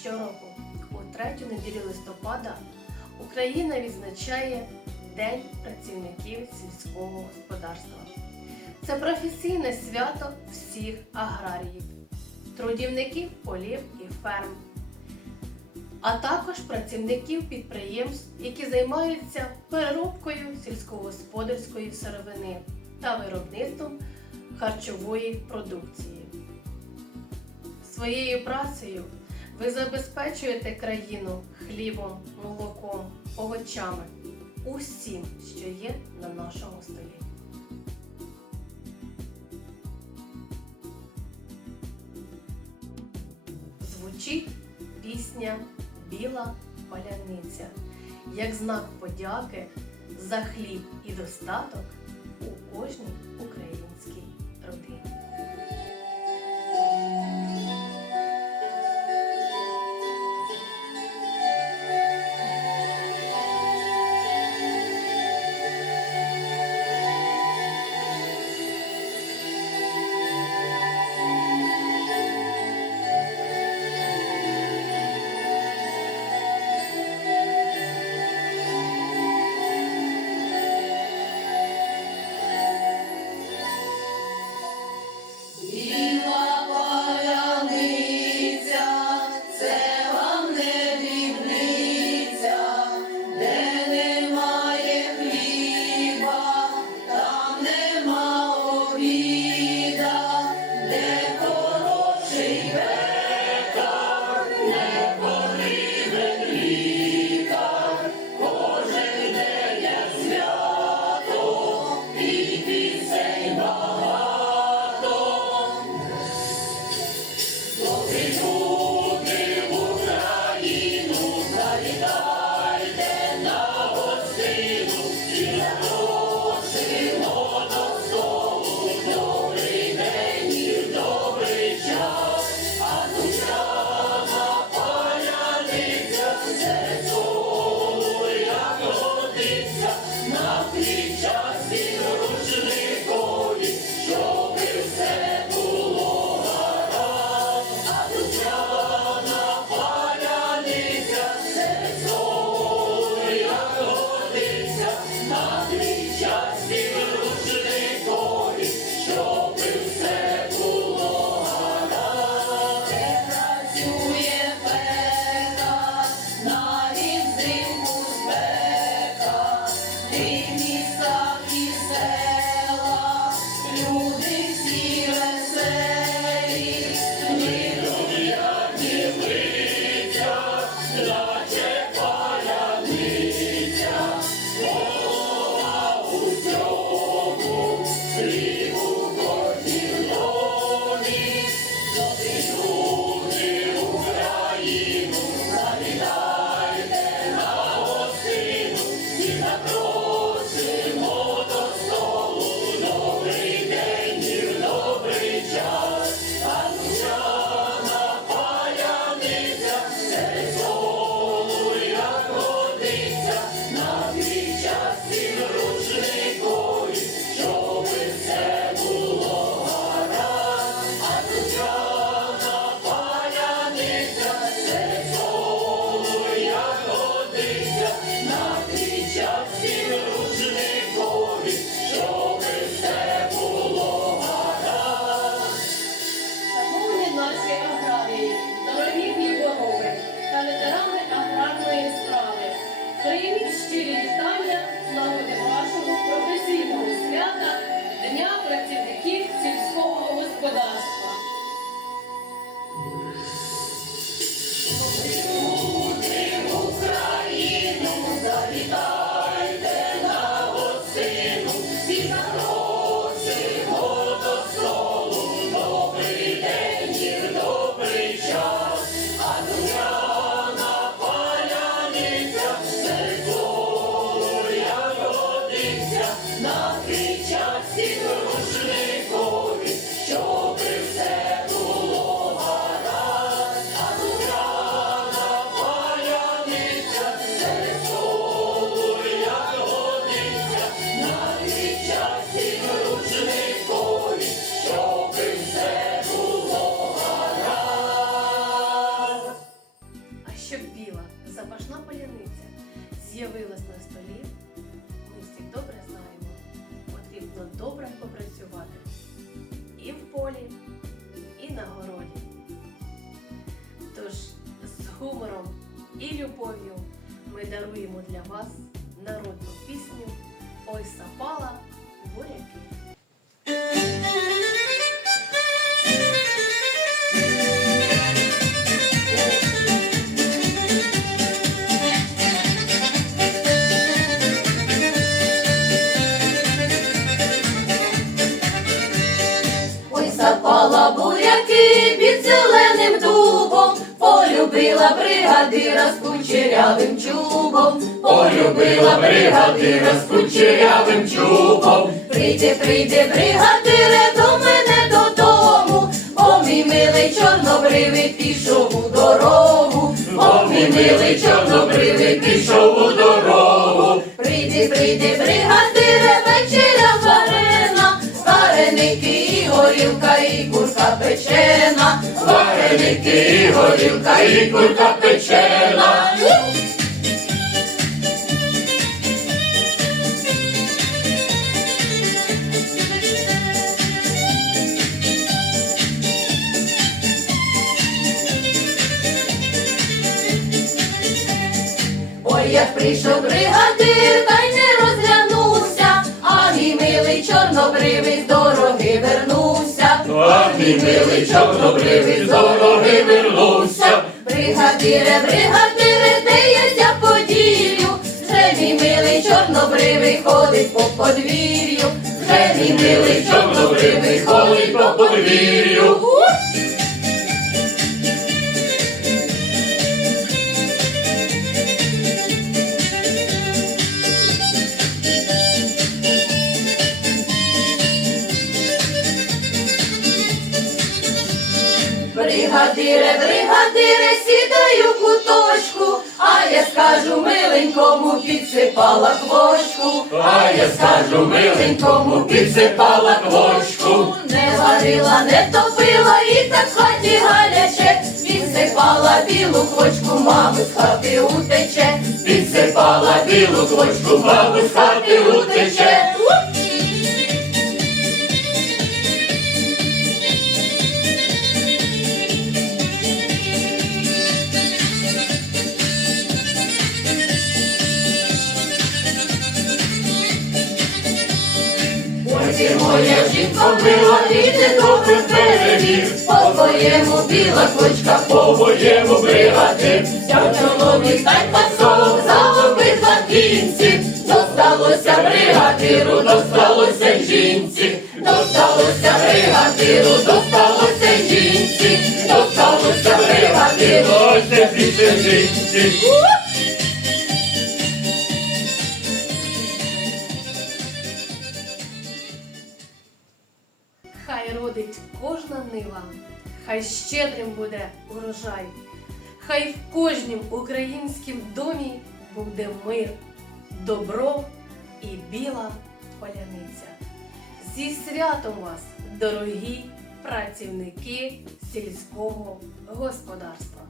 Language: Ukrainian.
Щороку, у третю неділю листопада, Україна відзначає День працівників сільського господарства. Це професійне свято всіх аграріїв, трудівників полів і ферм, а також працівників підприємств, які займаються переробкою сільськогосподарської сировини та виробництвом харчової продукції. Своєю працею ви забезпечуєте країну хлібом, молоком, овочами, усім, що є на нашому столі. Звучить пісня Біла паляниця як знак подяки за хліб і достаток у кожній України щирі вітання з вашого професійного свята Дня працівників сільського господарства. і на городі. Тож з гумором і любов'ю ми даруємо для вас народну пісню Ой сапала буря. Полюбила бригадира з кучерявим чубом, Полюбила бригадира з кучерявим чубом. Прийде, прийде, бригадире до мене додому, бо мій милий чорнобривий пішов у дорогу, Бо мій милий чорнобривий пішов у дорогу. Прийди, прийди, бригадире, вечеря горілка, і курка печена, Вареники, горілка, і курка печена. Ой, як прийшов бригадир, та й не розглянувся, а мій милий чорнобривий з милий чорнобривий з дороги вернувся. Бригадире, бригадире, де я ся подію? Вже милий чорнобривий ходить по подвір'ю, вже мій милий чорнобривий ходить по подвір'ю. Бригадире, бригадире, сідаю в куточку, а я скажу миленькому підсипала квочку. А я скажу миленькому, підсипала квочку. Не варила, не топила і так в хаті гаряче, підсипала білу квочку, мами з хати утече. Підсипала білу квочку, бабу з хати утече. Била, і добре перевів, по твоєму біла квочка, По моєму бригади, Вся чоловік стань пасок, за обидва кінці, досталося бригадиру, досталося жінці, досталося бригадиру, досталося жінці, досталося бригадиру. ось більше жінці. Кожна нива, хай щедрим буде урожай, хай в кожнім українськім домі буде мир, добро і біла поляниця. Зі святом вас, дорогі працівники сільського господарства!